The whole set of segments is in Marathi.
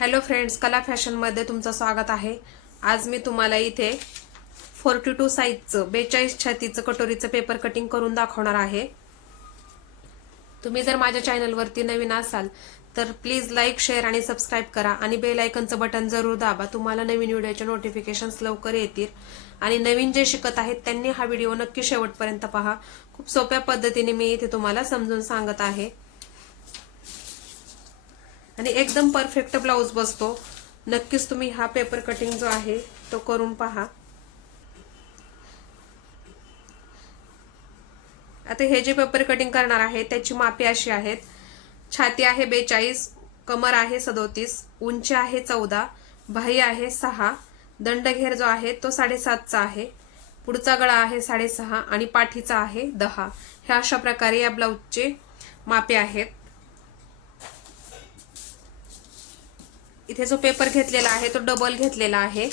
हॅलो फ्रेंड्स, कला फॅशनमध्ये तुमचं स्वागत आहे। आज मी तुम्हाला इथे 42 साईजचं 42 छातीचं कटोरीचं पेपर कटिंग करून दाखवणार आहे। तुम्ही जर माझ्या चॅनलवरती नवीन असाल तर प्लीज लाईक, शेअर आणि सबस्क्राईब करा आणि बेल आयकॉनचं बटन जरूर दाबा। तुम्हाला नवीन व्हिडिओचे नोटिफिकेशन्स लवकर येतील आणि नवीन जे शिकत आहेत त्यांनी हा व्हिडिओ नक्की शेवटपर्यंत पहा। खूप सोप्या पद्धतीने मी इथे तुम्हाला समजून सांगत आहे आणि एकदम परफेक्ट ब्लाउज बसतो। नक्कीच तुम्ही हा पेपर कटिंग जो आहे तो करून पहा। आता हे जे पेपर कटिंग करणार आहे त्याची मापे अशी आहेत। छाती आहे 42, कमर आहे 37, उंची आहे 14, बाही आहे 6, दंडघेर जो आहे तो 7.5 चा आहे, पुढचा गळा आहे 6.5 आणि पाठीचा आहे 10। हे अशा प्रकारे या ब्लाउजचे मापे आहेत। इथे जो पेपर घेतलेला आहे तो डबल घेतलेला आहे,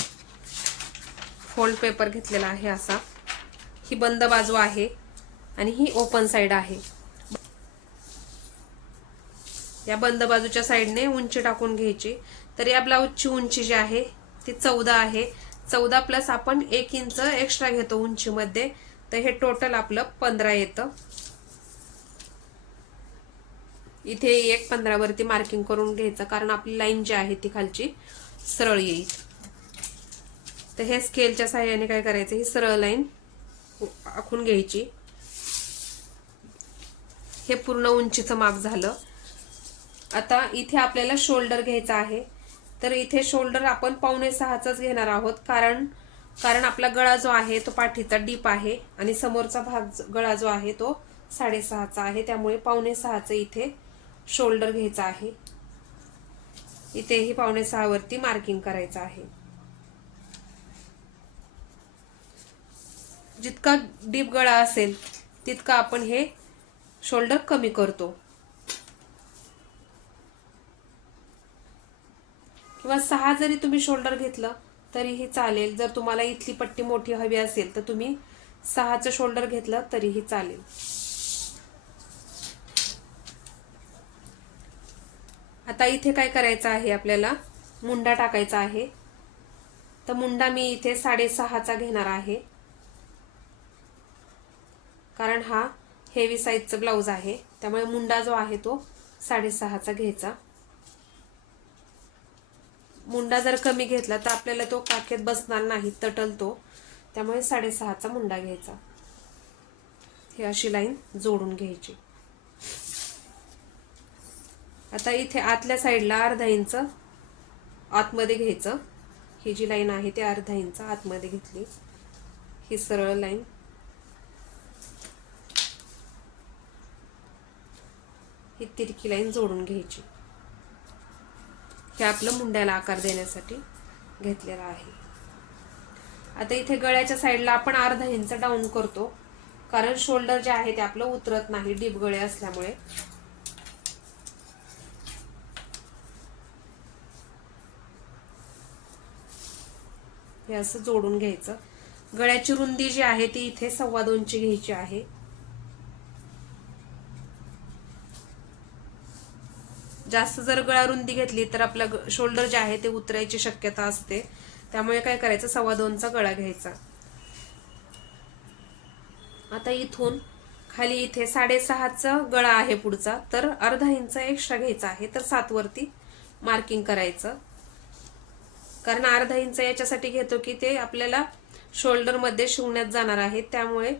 फोल्ड पेपर घेतलेला आहे असा। ही बंद बाजू आहे आणि ही ओपन साइड आहे। या बंद बाजूच्या साइडने उंची टाकून घ्यायची। तर या ब्लाउजची उंची जी आहे ती 14 आहे। 14 प्लस आपण 1 इंच एक्स्ट्रा घेतो उंचीमध्ये, तर हे टोटल आपलं 15 येतं। इथे 1.15 वरती मार्किंग करून घ्यायचं, कारण आपली लाईन जी आहे ती खालची सरळ येईल। तर हे स्केलच्या सहाय्याने काय करायचं, ही सरळ लाईन आखून घ्यायची। हे पूर्ण उंचीचं माप झालं। आता इथे आपल्याला शोल्डर घ्यायचा आहे। तर इथे शोल्डर आपण 5.5च घेणार आहोत, कारण आपला गळा जो आहे तो पाठीचा डीप आहे आणि समोरचा भाग गळा जो आहे तो 6.5चा आहे, त्यामुळे 5.5चं इथे शोल्डर घ्यायचा आहे। इथेही 5.5 वरती मार्किंग करायचं आहे। जितका डीप गळा असेल तितका आपण हे शोल्डर कमी करतो, किंवा 6 जरी तुम्ही शोल्डर घेतलं तरीही चालेल। जर तुम्हाला इथली पट्टी मोठी हवी असेल तर तुम्ही 6चं शोल्डर घेतलं तरीही चालेल। आता इथे काय करायचं आहे, आपल्याला मुंडा टाकायचा आहे। तर मुंडा मी इथे 6.5चा घेणार आहे, कारण हा हेवी साईजचा ब्लाउज आहे, त्यामुळे मुंडा जो आहे तो 6.5चा घ्यायचा। मुंडा जर कमी घेतला तर आपल्याला तो काखेत बसणार नाही, तटल तो, त्यामुळे 6.5चा मुंडा घ्यायचा। ही अशी लाईन जोडून घ्यायची। आता इथे आतल्या साईडला अर्धा इंच आतमध्ये घ्यायचं। ही जी लाईन आहे ती अर्धा इंच आतमध्ये घेतली। ही सरळ लाईन ही तिरकी लाईन जोडून घ्यायची। हे आपलं मुंड्याला आकार देण्यासाठी घेतलेला आहे। आता इथे गळ्याच्या साईडला आपण अर्धा इंच डाऊन करतो, कारण शोल्डर जे आहे ते आपलं उतरत नाही डीप गळे असल्यामुळे। हे असं जोडून घ्यायचं। गळ्याची रुंदी जी आहे ती इथे 2.25 ची घ्यायची आहे। जास्त जर गळा रुंदी घेतली तर आपलं शोल्डर जे आहे ते उतरायची शक्यता असते, त्यामुळे काय करायचं, 2.25चा गळा घ्यायचा। आता इथून खाली इथे 6.5चा गळा आहे पुढचा, तर अर्धा इंच एक्स्ट्रा घ्यायचा आहे। तर 7 वरती मार्किंग करायचं, कारण अर्धा इंच याच्यासाठी घेतो की ते आपल्याला शोल्डर मध्ये शिवण्यात जाणार आहे, त्यामुळे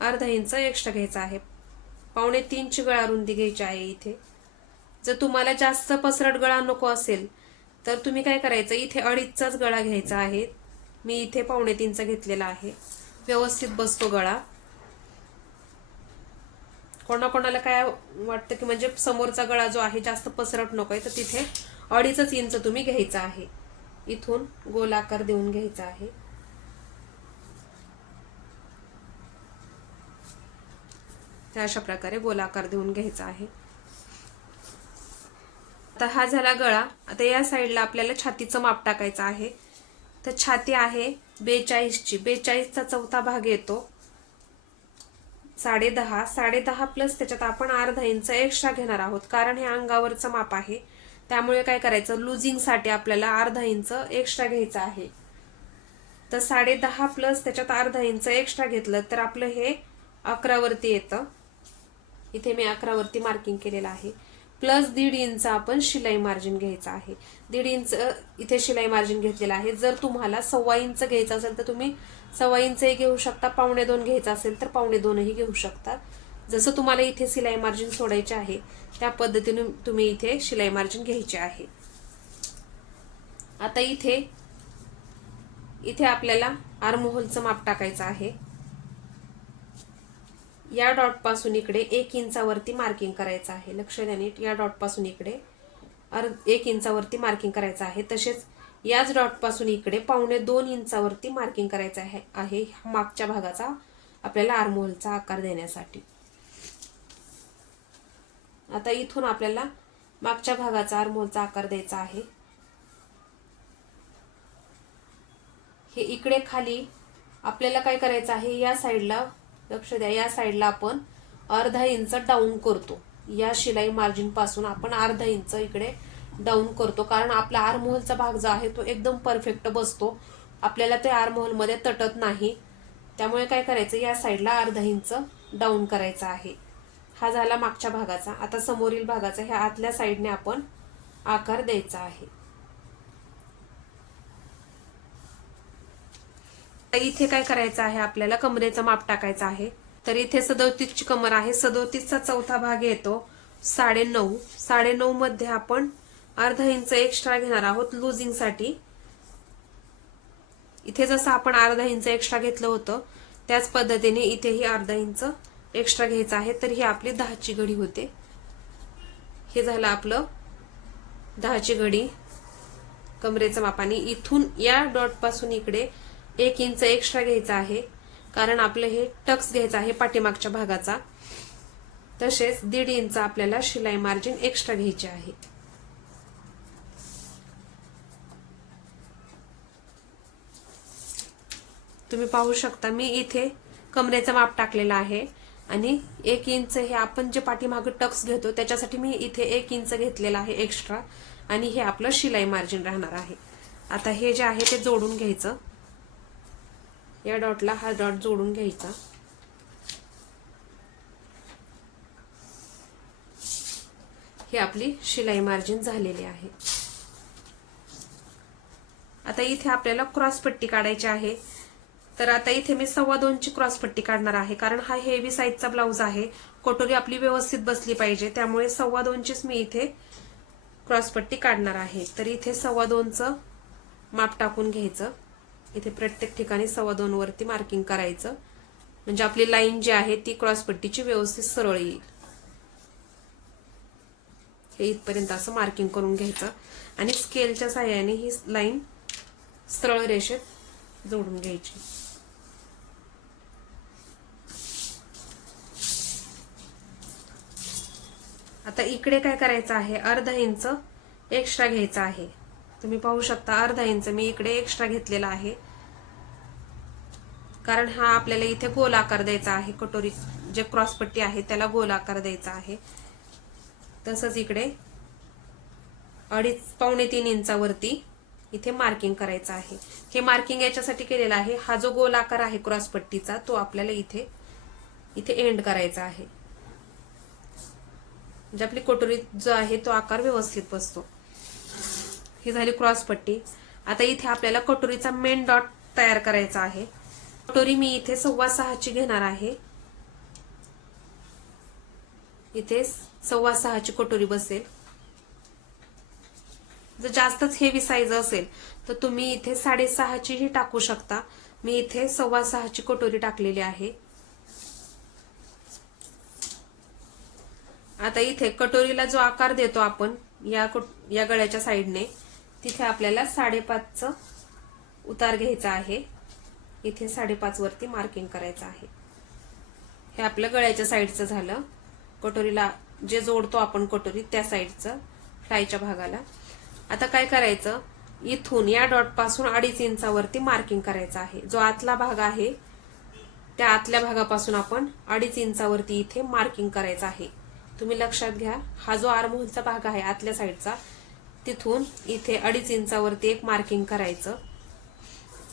अर्धा इंच एक्स्ट्रा घ्यायचा आहे। 2.25 ची गळा रुंदी घ्यायची आहे इथे। जर तुम्हाला जास्त पसरट गळा नको असेल तर तुम्ही काय करायचं, इथे 2.5चाच गळा घ्यायचा आहे। मी इथे 2.25चा घेतलेला आहे, व्यवस्थित बसतो गळा। कोणाकोणाला काय वाटतं की म्हणजे समोरचा गळा जो आहे जास्त पसरट नकोय, तर तिथे 2.5 इंच तुम्ही घ्यायचा आहे। इथून गोलाकार देऊन घ्यायचा आहे। अशा प्रकारे गोलाकार देऊन घ्यायचा आहे। आता हा झाला गळा। आता या साईडला आपल्याला छातीचं माप टाकायचं आहे। तर छाती आहे 42 ची, 42चा चौथा भाग येतो 10.5 प्लस त्याच्यात आपण अर्धा इंच एक्स्ट्रा घेणार आहोत, कारण हे अंगावरचं माप आहे, त्यामुळे काय करायचं, लुजिंगसाठी आपल्याला अर्धा इंच एक्स्ट्रा घ्यायचं आहे. तर 10.5 प्लस त्याच्यात अर्धा इंच एक्स्ट्रा घेतलं तर आपलं हे 11 वरती येतं. इथे मी 11 वरती मार्किंग केलेलं आहे. प्लस 1.5 इंच आपण शिलाई मार्जिन घ्यायचं आहे. 1.5 इंच इथे शिलाई मार्जिन घेतलेलं आहे. जर तुम्हाला 1.25 इंच घ्यायचं असेल तर तुम्ही 1.25 इंचही घेऊ शकता, 1.25 घ्यायचं असेल तर 1.25 घेऊ शकता. जसं तुम्हाला इथे शिलाई मार्जिन सोडायचे आहे त्या पद्धतीने तुम्ही इथे शिलाई मार्जिन घ्यायचे आहे. आता इथे आपल्याला आर्महोलचं माप टाकायचं आहे. या डॉट पासून इकडे 1 इंचावरती मार्किंग करायचं आहे. लक्ष द्या नीट. या डॉट पासून इकडे 1 इंचावरती मार्किंग करायचं आहे. तसेच याच डॉट पासून इकडे 1.25 इंचावरती मार्किंग करायचं आहे मागच्या भागाचा आपल्याला आर्महोलचा आकार देण्यासाठी. आता इथून आपल्याला मागच्या भागाचा आर्महोलचा आकार द्यायचा आहे. हे इकडे खाली आपल्याला काय करायचं आहे, या साईडला लक्ष द्या, या साईडला आपण अर्धा इंच डाऊन करतो. या शिलाई मार्जिन पासून आपण अर्धा इंच इकडे डाऊन करतो, कारण आपला आर्महोलचा भाग जो आहे तो एकदम परफेक्ट बसतो. आपल्याला ते आर्महोल मध्ये तटत नाही. त्यामुळे काय करायचं, या साईडला अर्धा इंच डाऊन करायचा आहे. हा झाला मागच्या भागाचा. आता समोरील भागाचा ह्या आतल्या साईडने आपण आकार द्यायचा आहे. इथे काय करायचं आहे, आपल्याला कमरेचं माप टाकायचं आहे. तर इथे 37 ची कमर आहे. 37 चा चौथा भाग येतो 9.5. 9.5 मध्ये आपण अर्धा इंच एक्स्ट्रा घेणार आहोत लुजिंग साठी. इथे जसं आपण अर्धा इंच एक्स्ट्रा घेतलं होतं त्याच पद्धतीने इथेही अर्धा इंच एक्स्ट्रा घ्यायचं आहे. तर ही आपली 10 ची घडी होते. हे झालं आपलं 10 ची घडी कमरेचं मापाने. इथून या डॉट पासून इकडे 1 इंच एक्स्ट्रा घ्यायचा आहे, कारण आपलं हे टक्स घ्यायचं आहे पाठीमागच्या भागाचा. तसेच 1.5 इंच आपल्याला शिलाई मार्जिन एक्स्ट्रा घ्यायचे आहे. तुम्ही पाहू शकता मी इथे कमरेचं माप टाकलेलं आहे आणि 1 इंच हे आपण जे पाठीमागे टक्स घेतो त्याच्यासाठी मी इथे 1 इंच घेतलेला आहे एक्स्ट्रा, आणि हे आपलं शिलाई मार्जिन राहणार आहे. आता हे जे आहे ते जोडून घ्यायचं. या डॉटला हा डॉट जोडून घ्यायचा. ही आपली शिलाई मार्जिन झालेली आहे. आता इथे आपल्याला क्रॉस पट्टी काढायची आहे. तर आता इथे मी 2.25 ची क्रॉस पट्टी काढणार आहे, कारण हा हेवी साईजचा ब्लाउज आहे. कटोरी आपली व्यवस्थित बसली पाहिजे, त्यामुळे 2.25 चीच मी इथे क्रॉस पट्टी काढणार आहे. तर इथे 2.25 चं माप टाकून घ्यायचं. इथे प्रत्येक ठिकाणी 2.25 वरती मार्किंग करायचं, म्हणजे आपली लाईन जी आहे ती क्रॉस पट्टीची व्यवस्थित सरळ येईल. हे इथपर्यंत असं मार्किंग करून घ्यायचं आणि स्केलच्या सहाय्याने ही लाईन सरळ रेषेत जोडून घ्यायची. आता इकडे काय करायचं आहे, अर्धा इंच एक्स्ट्रा घ्यायचा आहे. तुम्ही पाहू शकता अर्धा इंच मी इकडे एक्स्ट्रा घेतलेला आहे, कारण हा आपल्याला इथे गोल आकार द्यायचा आहे. कटोरी जे क्रॉस पट्टी आहे त्याला गोल आकार द्यायचा आहे. तसंच इकडे 2.5-3 इंचावरती इथे मार्किंग करायचं आहे. हे मार्किंग याच्यासाठी केलेलं आहे, हा जो गोल आकार आहे क्रॉस पट्टीचा तो आपल्याला इथे एंड करायचा आहे, म्हणजे आपली कटोरी जो आहे तो आकार व्यवस्थित बसतो. ही झाली क्रॉस पट्टी. आता इथे आपल्याला कटोरीचा मेन डॉट तयार करायचा आहे. कटोरी मी इथे 6.25 ची घेणार आहे. इथे 6.25 ची कटोरी बसेल. जर जास्तच हेवी साईज असेल तर तुम्ही इथे 6.5 ची ही टाकू शकता. मी इथे 6.25 ची कटोरी टाकलेली आहे. आता इथे कटोरीला जो आकार देतो आपण या गळ्याच्या साईडने, तिथे आपल्याला 5.5 चं उतार घ्यायचा आहे. इथे 5.5 वरती मार्किंग करायचं आहे. हे आपलं गळ्याच्या साईडचं झालं. कटोरीला जे जोडतो आपण कटोरी त्या साईडचं फ्लायच्या भागाला. आता काय करायचं, इथून या डॉट पासून 2.5 इंचावरती मार्किंग करायचं आहे. जो आतला भाग आहे त्या आतल्या भागापासून आपण 2.5 इंचावरती इथे मार्किंग करायचं आहे. तुम्ही लक्षात घ्या, हा जो आर्महोलचा भाग आहे आतल्या साईडचा तिथून इथे 2.5 इंचावरती एक मार्किंग करायचं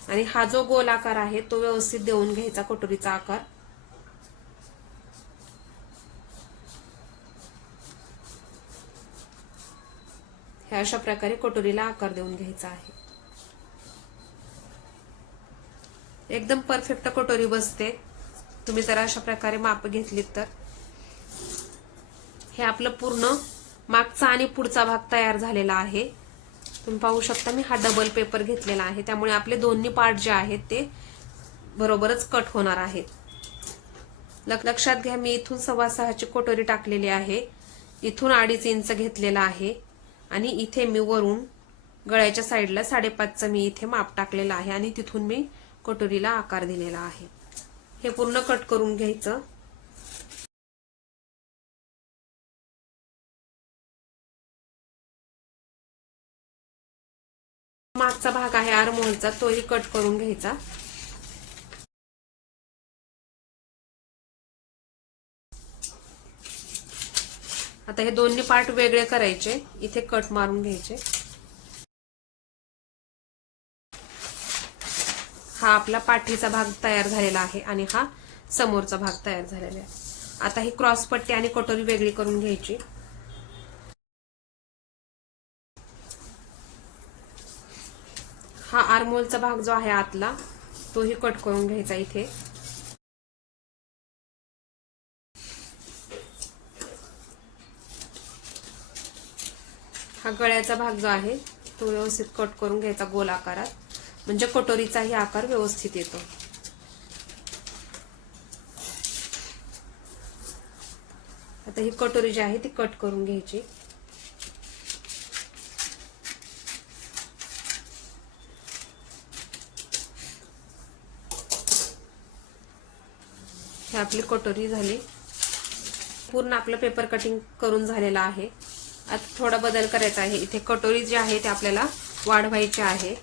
आणि हा जो गोल आकार आहे तो व्यवस्थित देऊन घ्यायचा, कटोरीचा आकार. हे अशा प्रकारे कटोरीला आकार देऊन घ्यायचा आहे. एकदम परफेक्ट कटोरी बसते तुम्ही जर अशा प्रकारे माप घेतलीत तर. हे आपलं पूर्ण मागचा आणि पुढचा भाग तयार झालेला आहे. तुम्ही पाहू शकता मी हा डबल पेपर घेतलेला आहे, त्यामुळे आपले दोन्ही पार्ट जे आहेत ते बरोबरच कट होणार आहेत. लक्षात घ्या, मी इथून 6.25 ची कटोरी टाकलेली आहे, इथून 2.5 इंच घेतलेला आहे आणि इथे मी वरून गळ्याच्या साईडला 5.5चं मी इथे माप टाकलेलं आहे आणि तिथून मी कटोरीला आकार दिलेला आहे. हे पूर्ण कट करून घ्यायचं. मागचा भाग आहे आर्महोलचा, तोही कट करून घ्यायचा. आता हे दोन्ही पार्ट वेगळे करायचे, इथे कट मारून घ्यायचे. हा आपला पाठीचा भाग तयार झालेला आहे आणि हा समोरचा भाग तयार झालेला आहे. आता ही क्रॉस पट्टी आणि कटोरी वेगळी करून घ्यायची. हा आर्महोलचा भाग जो आहे आतला तोही कट करून घ्यायचा इथे. हा गळ्याचा भाग जो आहे तो व्यवस्थित कट करून घ्यायचा गोल आकारात, म्हणजे कटोरीचाही आकार व्यवस्थित येतो. आता ही कटोरी जी आहे ती कट करून घ्यायची. ही आपली कटोरी झाली. पूर्ण आपलं पेपर कटिंग करून झालेलं आहे. आता थोडा बदल करायचा आहे. इथे कटोरी जी आहे ते आपल्याला वाढवायची आहे.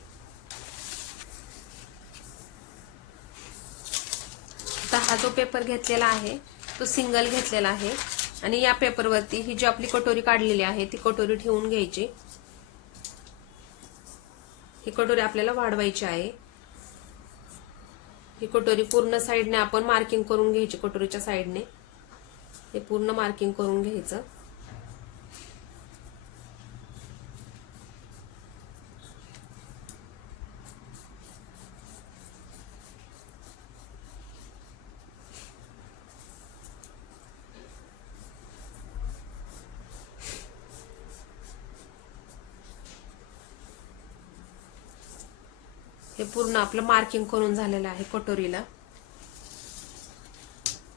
आता हा जो पेपर घेतलेला आहे तो सिंगल घेतलेला आहे आणि या पेपरवरती ही जी आपली कटोरी काढलेली आहे ती कटोरी ठेवून घ्यायची. ही कटोरी आपल्याला वाढवायची आहे. ही कटोरी पूर्ण साईडने आपण मार्किंग करून घ्यायची. कटोरीच्या साईडने हे पूर्ण मार्किंग करून घ्यायचं. हे पूर्ण आपलं मार्किंग करून झालेलं आहे कटोरीला.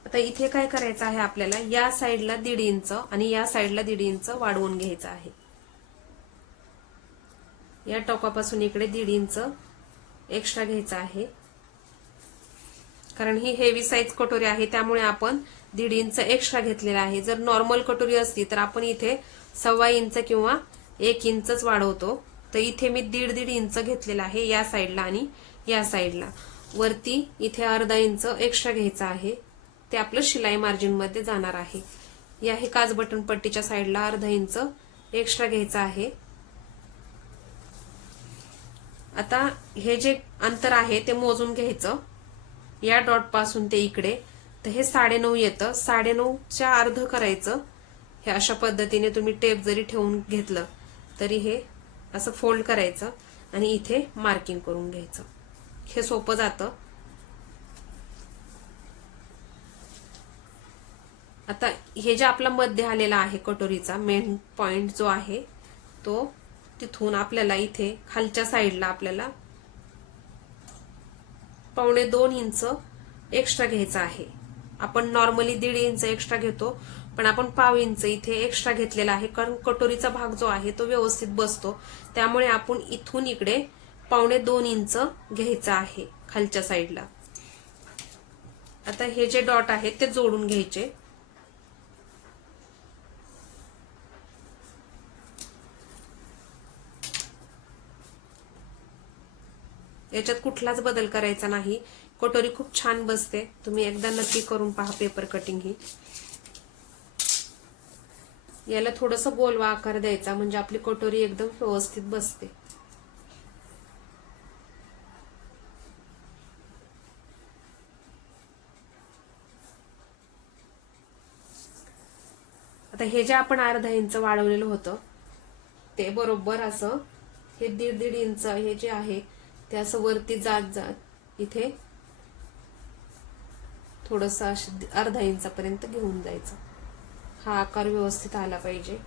आता इथे काय करायचं आहे आपल्याला, या साईडला 1.5 इंच आणि या साईडला 1.5 इंच वाढवून घ्यायचं आहे. या टोकापासून इकडे 1.5 इंच एक्स्ट्रा घ्यायचं आहे, कारण ही हेवी साईज कटोरी आहे त्यामुळे आपण 1.5 इंच एक्स्ट्रा घेतलेला आहे. जर नॉर्मल कटोरी असती तर आपण इथे 1.25 इंच किंवा 1 इंचच वाढवतो. तर इथे मी 1.5 इंच घेतलेला आहे या साईडला आणि या साईडला. वरती इथे अर्धा इंच एक्स्ट्रा घ्यायचा आहे, ते आपलं शिलाई मार्जिन मध्ये जाणार आहे. या हे काज बटन पट्टीच्या साईडला अर्धा इंच एक्स्ट्रा घ्यायचा आहे. आता हे जे अंतर आहे ते मोजून घ्यायचं. या डॉट पासून ते इकडे तर हे 9.5 येतं. 9.5च्या अर्ध करायचं. हे अशा पद्धतीने तुम्ही टेप जरी ठेवून घेतलं तरी हे असं फोल्ड करायचं आणि इथे मार्किंग करून घ्यायचं. हे सोपं जातं. आता हे जे आपला मध्य आलेला आहे कटोरीचा मेन पॉइंट जो आहे तो तिथून आपल्याला इथे खालच्या साईडला आपल्याला 1.25 इंच एक्स्ट्रा घ्यायचा आहे. आपण नॉर्मली 1.5 इंच एक्स्ट्रा घेतो, पण आपण 1/2 इंच इथे एक्स्ट्रा घेतलेला आहे, कारण कटोरीचा भाग जो आहे तो व्यवस्थित बसतो. त्यामुळे आपण इथून इकडे 1.25 इंच घ्यायचा आहे खालच्या साईडला. आता हे जे डॉट आहेत ते जोडून घ्यायचे. याच्यात कुठलाच बदल करायचा नाही. कटोरी खूप छान बसते. तुम्ही एकदा नक्की करून पहा पेपर कटिंग ही. याला थोडंसं गोलवा आकार द्यायचा म्हणजे आपली कटोरी एकदम व्यवस्थित बसते. आता हे जे आपण अर्धा इंच वाढवलेलं होतं ते बरोबर असं हे 1.5 इंच हे जे आहे ते असं वरती जात जात इथे थोडंसं अर्धा इंचापर्यंत घेऊन जायचं. हा आकार व्यवस्थित आला पाहिजे.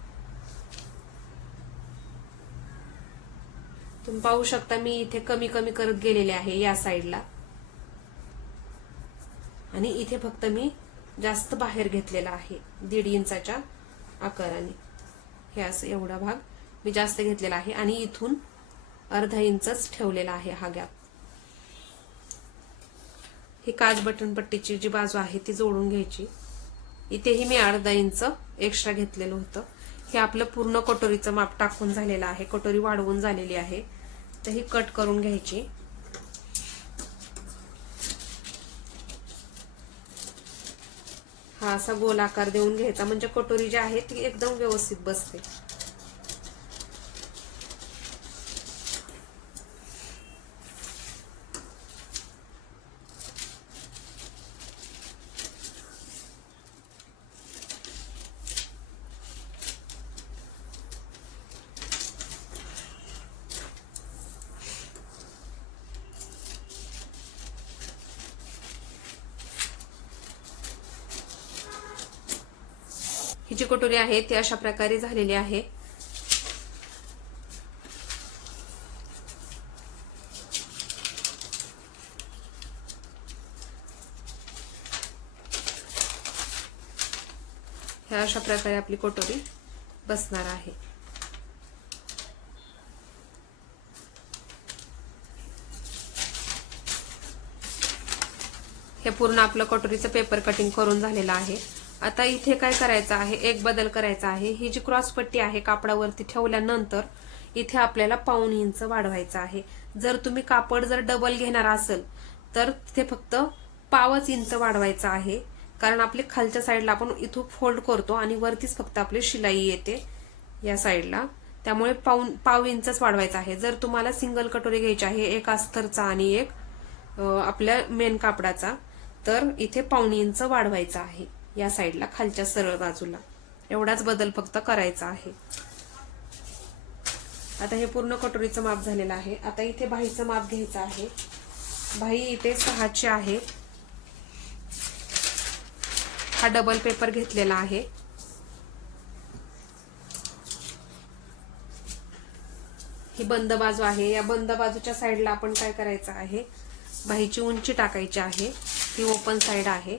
तुम्ही पाहू शकता मी इथे कमी कमी करत गेलेले आहे या साईडला आणि इथे फक्त मी जास्त बाहेर घेतलेला आहे 1.5 इंचाच्या आकाराने. हे असं एवढा भाग मी जास्त घेतलेला आहे आणि इथून अर्धा इंचच ठेवलेला आहे हा गॅप. ही काज बटन पट्टीची जी बाजू आहे ती जोडून घ्यायची. इथेही मी अर्धा इंच एक्स्ट्रा घेतलेलं होतं. हे आपलं पूर्ण कटोरीचं माप टाकून झालेलं आहे. कटोरी वाढवून झालेली आहे तर ही कट करून घ्यायची. हा असा गोल आकार देऊन घ्यायचा म्हणजे कटोरी जी आहे ती एकदम व्यवस्थित बसते. ही जी कटोरी आहे ती अशा प्रकारे झालेली आहे. ह्या अशा प्रकारे आपली कटोरी बसणार आहे. हे पूर्ण आपलं कटोरीचं पेपर कटिंग करून झालेलं आहे. आता इथे काय करायचं आहे, एक बदल करायचा आहे. ही जी क्रॉस पट्टी आहे कापडावरती ठेवल्यानंतर इथे आपल्याला 1.5 इंच वाढवायचं आहे. जर तुम्ही कापड जर डबल घेणार असेल तर तिथे फक्त 1.5 इंच वाढवायचं आहे. कारण आपली खालच्या साईडला आपण इथून फोल्ड करतो आणि वरतीच फक्त आपली शिलाई येते या साईडला. त्यामुळे 1.5 इंचच वाढवायचं आहे. जर तुम्हाला सिंगल कटोरी घ्यायची आहे, एक अस्तरचा आणि एक आपल्या मेन कापडाचा, तर इथे 1.5 इंच वाढवायचा आहे या साईडला खालच्या सरळ बाजूला. एवढाच बदल फक्त करायचा आहे. आता हे पूर्ण कटोरीचं माप झालेलं आहे. आता इथे बाहीचं माप घ्यायचं आहे. बाही इथे 6ची आहे. हा डबल पेपर घेतलेला आहे. ही बंद बाजू आहे. या बंद बाजूच्या साईडला आपण काय करायचं आहे, बाहीची उंची टाकायची आहे. ही ओपन साईड आहे.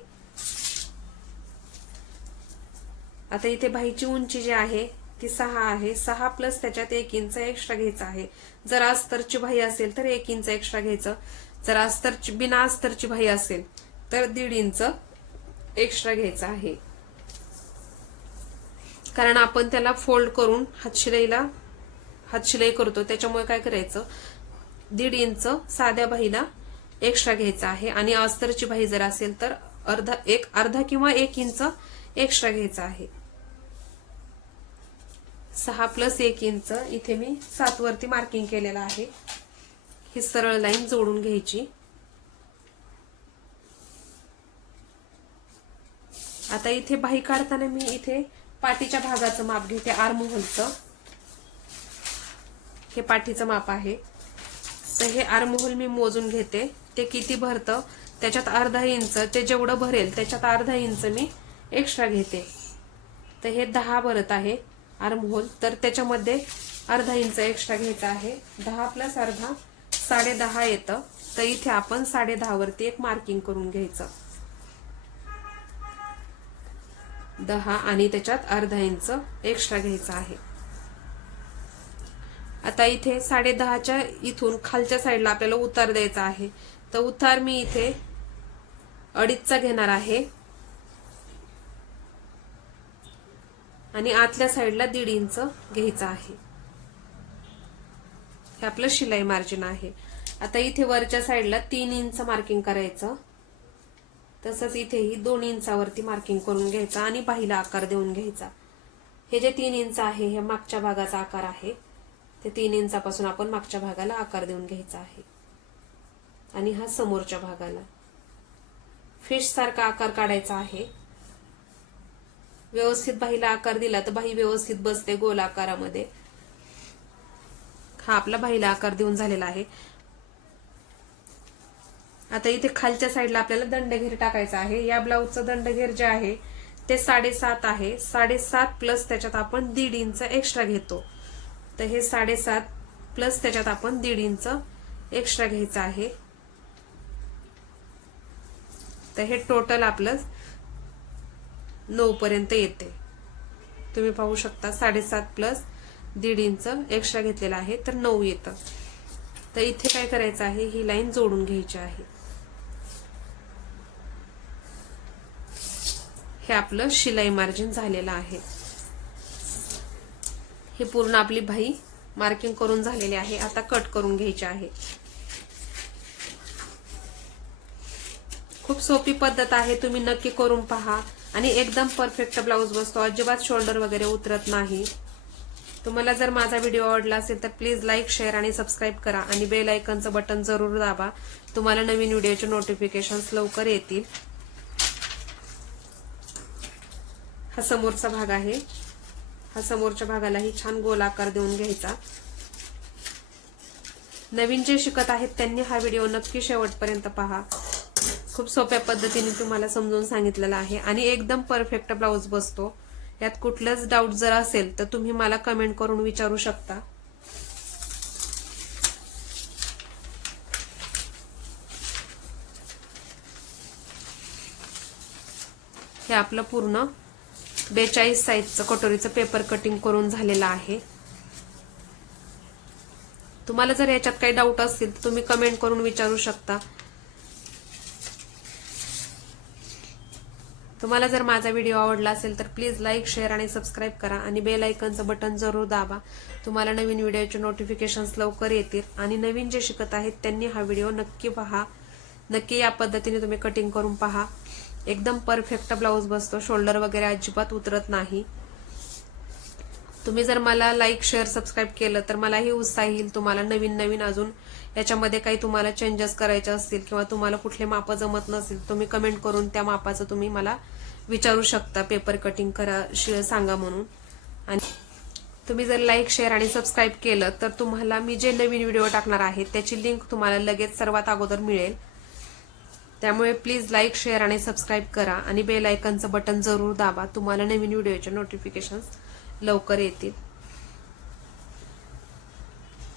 आता इथे बाहीची उंची जी आहे ती 6 आहे. 6 प्लस त्याच्यात 1 इंच एक्स्ट्रा घ्यायचा आहे. जर अस्तरची बाही असेल तर 1 इंच एक्स्ट्रा घ्यायचं. जर अस्तरची बिना अस्तरची बाही असेल तर 1.5 इंच एक्स्ट्रा घ्यायचा आहे. कारण आपण त्याला फोल्ड करून हातशिलाई करतो, त्याच्यामुळे काय करायचं, 1.5 इंच साध्या बाहीला एक्स्ट्रा घ्यायचा आहे आणि अस्तरची बाही जर असेल तर अर्धा किंवा 1 इंच एक्स्ट्रा घ्यायचा आहे. 6 प्लस 1 इंच इथे मी 7 वरती मार्किंग केलेलं आहे. ही सरळ लाईन जोडून घ्यायची. आता इथे बाही काढताना मी इथे पाठीच्या भागाचं माप घेते, आर्महोलचं. हे पाठीचं माप आहे. तर हे आर्महोल मी मोजून घेते. ते किती भरतं त्याच्यात अर्धा इंच, ते जेवढं भरेल त्याच्यात अर्धा इंच मी एक्स्ट्रा घेते. तर हे 10 भरत आहे आर्महोल, तर त्याच्यामध्ये अर्धा इंच एक्स्ट्रा घ्यायचा आहे. 10 प्लस अर्धा 10.5 येतं. तर इथे आपण 10.5 वरती एक मार्किंग करून घ्यायचं. 10 आणि त्याच्यात अर्धा इंच एक्स्ट्रा घ्यायचा आहे. आता इथे 10.5च्या इथून खालच्या साईडला आपल्याला उतार द्यायचा आहे. तर उतार मी इथे 2.5चा घेणार आहे आणि आतल्या साईडला 1.5 इंच घ्यायचा आहे. हे आपलं शिलाई मार्जिन आहे. आता इथे वरच्या साईडला 3 इंच मार्किंग करायचं. तसंच इथेही 2 इंचावरती मार्किंग करून घ्यायचं आणि बाहीला आकार देऊन घ्यायचा. हे जे 3 इंच आहे हे मागच्या भागाचा आकार आहे, ते 3 इंचापासून आपण मागच्या भागाला आकार देऊन घ्यायचा आहे आणि हा समोरच्या भागाला फिश सारखा आकार काढायचा आहे. व्यवस्थित बाहीला आकार दिला तर बाही व्यवस्थित बसते गोल आकारामध्ये. हा आपला बाहीला आकार देऊन झालेला आहे. आता इथे खालच्या साईडला आपल्याला दंडघेर टाकायचा आहे. या ब्लाऊजचं दंडघेर जे आहे ते 7.5 आहे. 7.5 प्लस त्याच्यात आपण 1.5 इंच एक्स्ट्रा घेतो. तर हे 7.5 प्लस त्याच्यात आपण 1.5 इंच एक्स्ट्रा घ्यायचं आहे. तर हे टोटल आपलं 9 पर्यंत येते. तुम्ही पाहू शकता 7.5 प्लस 1.5 इंच एक्स्ट्रा घेतलेला आहे तर 9 येतं. तर इथे काय करायचं आहे, ही लाईन जोडून घ्यायची आहे. हे आपलं शिलाई मार्जिन झालेलं आहे. हे पूर्ण आपली बाही मार्किंग करून झालेली आहे. आता कट करून घ्यायची आहे. खूप सोपी पद्धत आहे, तुम्ही नक्की करून पहा आणि एकदम परफेक्ट ब्लाऊज बसतो. अजिबात शोल्डर वगैरे उतरत नाही. तुम्हाला जर माझा व्हिडिओ आवडला असेल तर प्लीज लाईक, शेअर आणि सबस्क्राईब करा आणि बेल आयकॉनचं बटन जरूर दाबा. तुम्हाला नवीन व्हिडिओचे नोटिफिकेशन्स लवकर येतील. हा समोरचा भाग आहे. हा समोरच्या भागालाही छान गोल आकार देऊन घ्यायचा. नवीन जे शिकत आहेत त्यांनी हा व्हिडिओ नक्की शेवटपर्यंत पहा. खूप सोप्या पद्धतीने तुम्हाला समजून सांगितलेलं आहे आणि एकदम परफेक्ट ब्लाऊज बसतो. यात कुठलंच डाऊट जर असेल तर तुम्ही मला कमेंट करून विचारू शकता. हे आपलं पूर्ण 42 साईजचं कटोरीचं पेपर कटिंग करून झालेलं आहे. तुम्हाला जर याच्यात काही डाऊट असतील तर तुम्ही कमेंट करून विचारू शकता. तुम्हाला जर माझा व्हिडिओ आवडला असेल तर प्लीज लाईक, शेअर आणि सबस्क्राईब करा आणि बेल आयकॉनचं बटन जरूर दाबा. तुम्हाला नवीन व्हिडिओचे नोटिफिकेशन्स लवकर येतील आणि नवीन जे शिकत आहेत त्यांनी हा व्हिडिओ नक्की पहा. नक्की या पद्धतीने तुम्ही कटिंग करून पहा. एकदम परफेक्ट ब्लाऊज बसतो. शोल्डर वगैरे अजिबात उतरत नाही. तुम्ही जर मला लाईक, शेअर, सबस्क्राईब केलं तर मलाही उत्साह येईल. तुम्हाला नवीन नवीन अजून याच्यामध्ये काही तुम्हाला चेंजेस करायचे असतील किंवा तुम्हाला कुठले माप जमत नसेल तुम्ही कमेंट करून त्या मापाचं तुम्ही मला विचारू शकता. पेपर कटिंग करा सांगा म्हणून. आणि तुम्ही जर लाईक, शेअर आणि सबस्क्राईब केलं तर तुम्हाला मी जे नवीन व्हिडिओ टाकणार आहे त्याची लिंक तुम्हाला लगेच सर्वात अगोदर मिळेल. त्यामुळे प्लीज लाईक, शेअर आणि सबस्क्राईब करा आणि बेल आयकॉनचं बटन जरूर दाबा. तुम्हाला नवीन व्हिडिओचे नोटिफिकेशन्स लवकर येतील.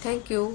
थँक्यू.